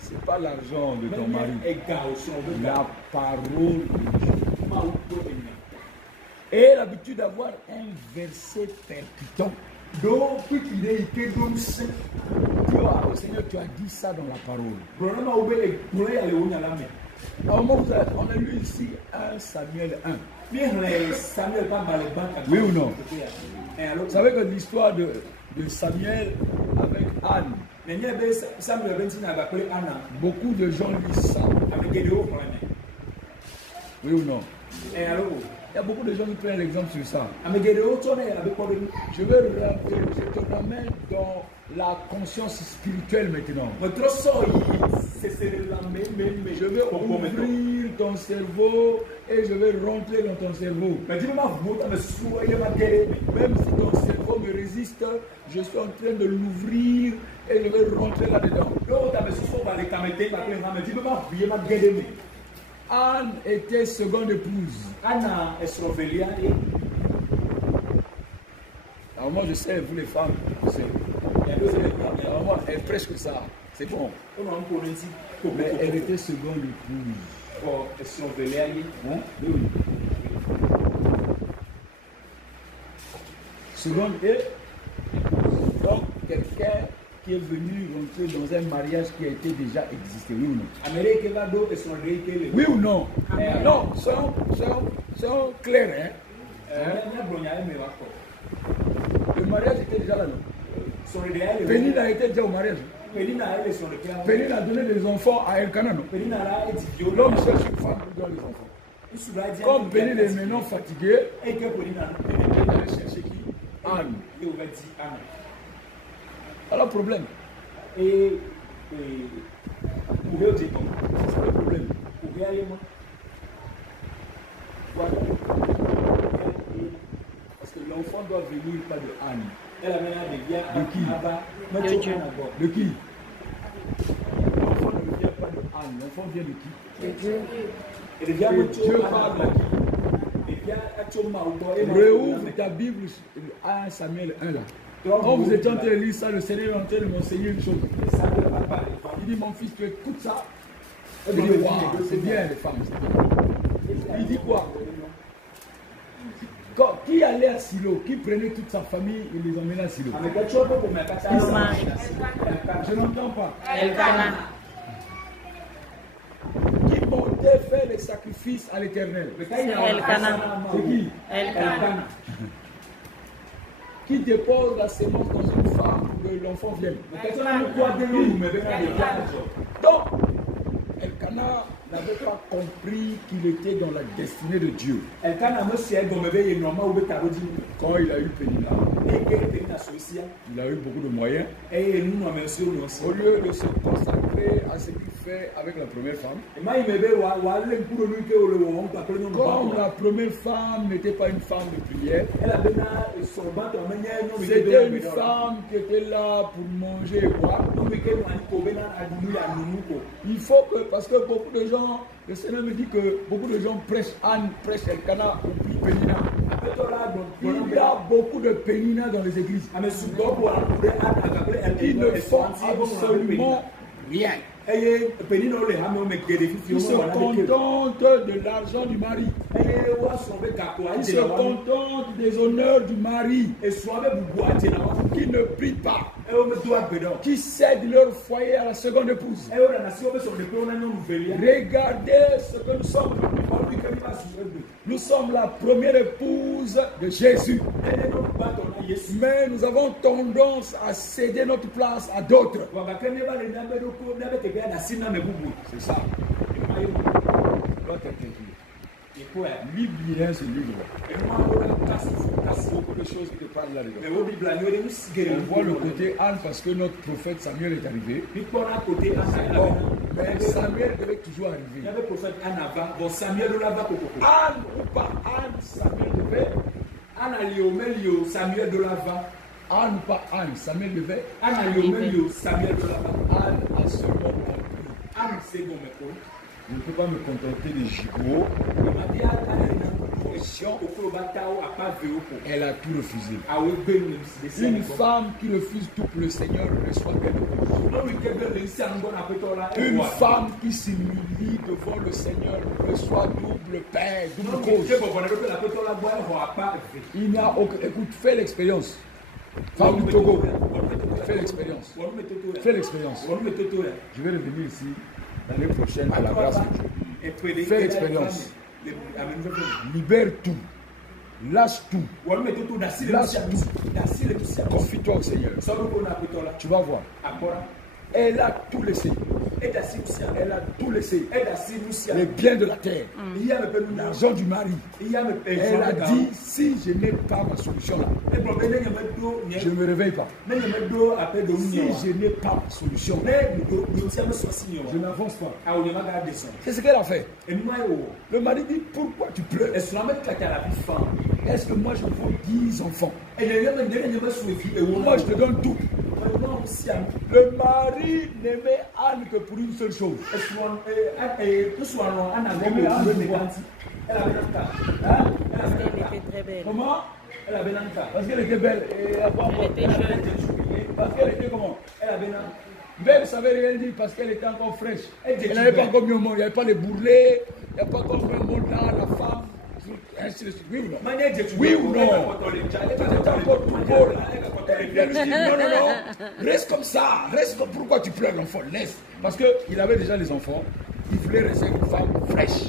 C'est pas l'argent de ton mari. La parole de Dieu. Et l'habitude d'avoir un verset percutant. Donc, au Seigneur, tu as dit ça dans la parole. Alors, on a lu ici 1 Samuel 1. Oui ou non? Vous savez que l'histoire de Samuel avec Anne, beaucoup de gens lisent ça. Oui ou non? Il y a beaucoup de gens qui prennent l'exemple sur ça. Je te ramène dans la conscience spirituelle maintenant. Je vais ouvrir ton cerveau et je vais rentrer dans ton cerveau. Même si ton cerveau me résiste, je suis en train de l'ouvrir et je vais rentrer là-dedans. Anne était seconde épouse. Alors moi je sais, vous les femmes, vous savez. Alors moi, elle prêche que ça, c'est bon. Mais elle était seconde épouse. Hein? Oui. Seconde et donc quelqu'un qui est venu rentrer dans un mariage qui a été déjà existé, oui ou non? Oui ou non? Non, soyons clairs. Le mariage était déjà là, non? Pénina était déjà au mariage. Pénina a donné des enfants à Elkana, non? L'homme cherche une femme pour donner les enfants. Comme Pénina est maintenant fatigué, il allait chercher qui? Anne. Alors, problème. C'est le problème. Parce que l'enfant doit venir pas de Anne. De qui? De qui? L'enfant ne vient pas de Anne. L'enfant vient de qui? De Dieu. Et Dieu parle de qui? Réouvre ta Bible à Samuel 1 là. Quand vous étiez en train de lire ça, le Seigneur est en train de m'enseigner une chose. Il dit, mon fils, tu écoutes ça. Il dit, waouh, c'est bien les femmes. Il dit quoi? Qui allait à Silo? Qui prenait toute sa famille et les emmenait à Silo? Je n'entends pas. Qui montait faire les sacrifices à l'Éternel? C'est qui? Qui dépose la sémence dans une femme pour que l'enfant vienne. Donc, Elkanah n'avait pas compris qu'il était dans la destinée de Dieu. Quand il a eu Pénina, il a eu beaucoup de moyens. Au lieu de se consacrer à ce qu'il fait avec la première femme, comme la première femme n'était pas une femme de prière, c'était une femme qui était là pour manger et boire. Il faut que, parce que beaucoup de gens, le Seigneur me dit que beaucoup de gens prêchent Anne, prêchent Elkanah, oublient Pénina. Il y a beaucoup de Pénina dans les églises qui ne font absolument rien. Ils se contentent de l'argent du mari. Ils se contentent des honneurs du mari. Qui ne prient pas. Qui cèdent leur foyer à la seconde épouse. Regardez ce que nous sommes. Nous sommes la première épouse de Jésus. Mais nous avons tendance à céder notre place à d'autres. C'est ça. Lis bien ce livre. Beaucoup de choses qui te parlent là-dedans. On voit le côté Anne parce que notre prophète Samuel est arrivé. Mais Samuel devait toujours arriver. Anne ou pas Anne, Samuel devait. Anne ou pas Anne, Samuel devait. Anne a seulement compris. Je ne peux pas me contenter des gigots. Elle a tout refusé. Une femme qui refuse tout pour le Seigneur reçoit quelque chose. Une femme qui s'humilie devant le Seigneur reçoit double paix, double cause. Il n'y a aucun... Écoute, fais l'expérience. Femme du Togo, fais l'expérience. Fais l'expérience. Je vais revenir ici l'année prochaine à la grâce de Dieu. Fais l'expérience. Libère tout. Lâche tout. Lâche tout. Confie-toi au Seigneur. Tu vas voir. Elle a tout laissé. Elle a tout laissé. Les biens de la terre. L'argent du mari. Elle a dit, si je n'ai pas ma solution là, je ne me réveille pas. Si je n'ai pas ma solution, je n'avance pas. C'est ce qu'elle a fait. Le mari dit, pourquoi tu pleures? Est-ce que moi je veux 10 enfants? Moi je te donne tout. Le mari n'aimait Anne que pour une seule chose. Elle était très belle. Comment? Parce qu'elle était belle. Elle était jeune. Parce qu'elle était comment? Belle, ça veut rien dire parce qu'elle était encore fraîche. Elle n'avait pas encore mis au monde. Il n'y avait pas les bourrelets. Il n'y a pas encore mis au monde là, la femme. Ainsi de suite. Oui ou non? Oui ou non? Encore tout beau là. Elle lui dit non, non, non. Reste comme ça. Reste comme... Pourquoi tu pleures l'enfant? Laisse. Parce qu'il avait déjà les enfants. Il voulait rester une femme fraîche.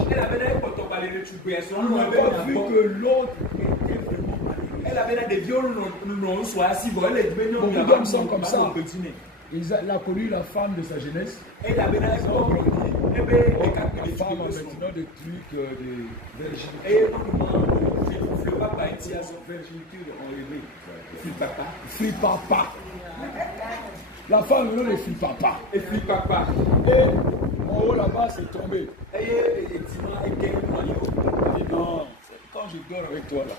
On n'a pas vu que l'autre était vraiment beaucoup d'hommes sont comme ça. Il a connu la femme de sa jeunesse. La femme a maintenant des trucs de Flipapa. La femme maintenant de Flipapa. Et en haut là-bas c'est tombé. Non, quand je dors avec toi là.